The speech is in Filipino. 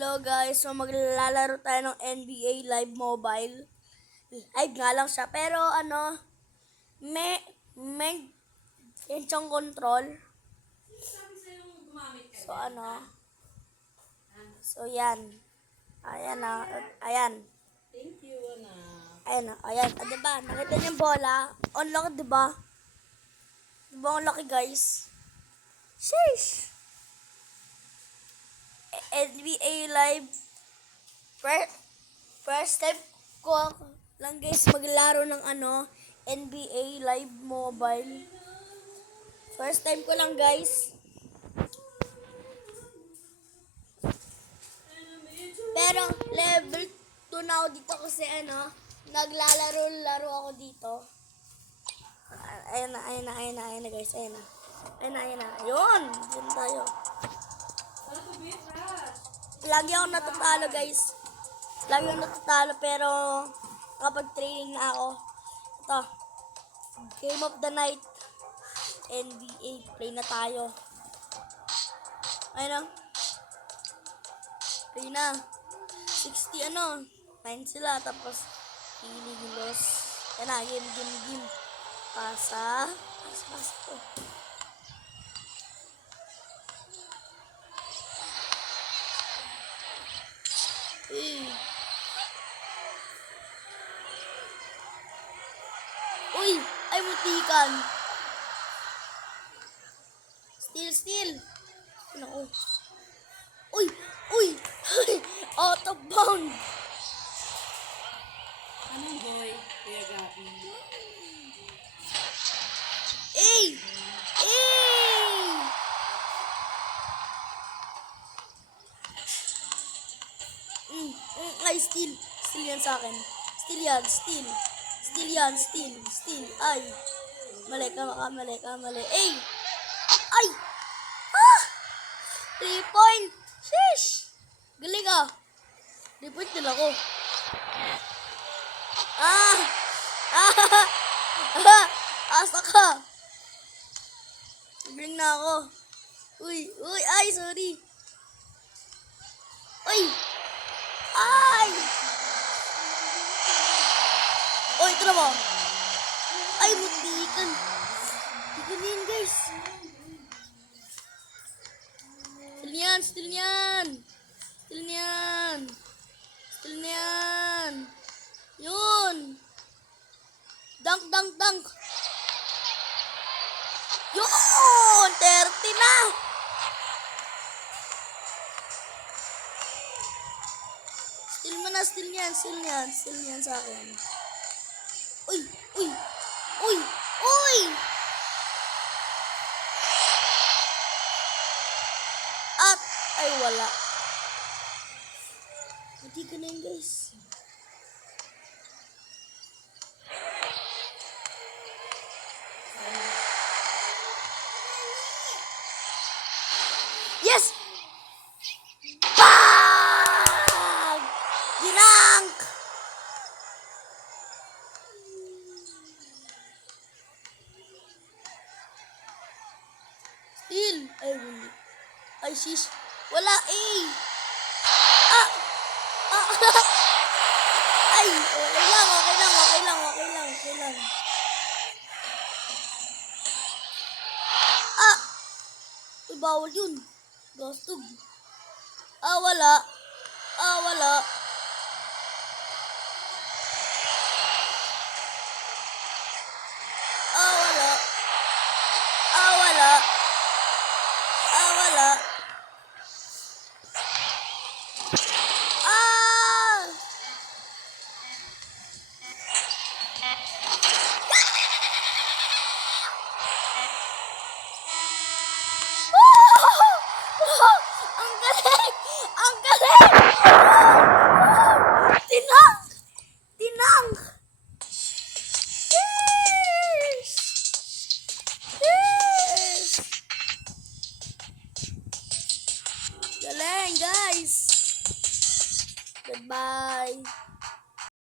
Hello guys, so maglalaro tayo ng NBA Live Mobile. Live nga lang siya, pero may siyang control. So so yan. Ayan na, ayan. Thank you, Ayan na, ayan. Diba, nakita niyo yung bola? Unlock, diba? Diba unlock guys? Sheesh! NBA Live. First time ko lang guys maglaro ng NBA Live Mobile. First time ko lang guys. Pero level 2 na ako dito kasi naglalaro-laro ako dito. Ayan na guys, ayan na. Ayun, dyan tayo. Lagi ako natatalo guys. Pero kapag training na ako, ito, Game of the Night, NBA, play na tayo. Ayun na. Play na. 60 9 sila, tapos hiligilos. Ayan na, game. Pasa to. Uy! Ay, mutikan! Steal! Naku. Uy! Out of bound! Anong boy? Kuya Gabi. Ay! Ay, steal yan sa akin. Steal yan. Ay! Mali ka. Ay! 3 point! Sheesh! Galing ah! 3 point din ako. Asa ka! Galing na ako. Uy! Ay! Sorry! Uy! Ay! Uy! Ito na mo! Ay! Mutikan! Mutikan yan guys! Steal niyan! Yun! Dunk! Yun! 30 na! Steal niyan sa akin. Uy! At, ay wala. Hindi ka na yun guys. Yes! Bang! Dinank! Steal! Ay, wala. Ay, sis. Wala, eh! Ay, okay lang. Uy, bawal yun. Gastog. Wala. Ang galing! Tinang! Yes! Galing, guys! Goodbye!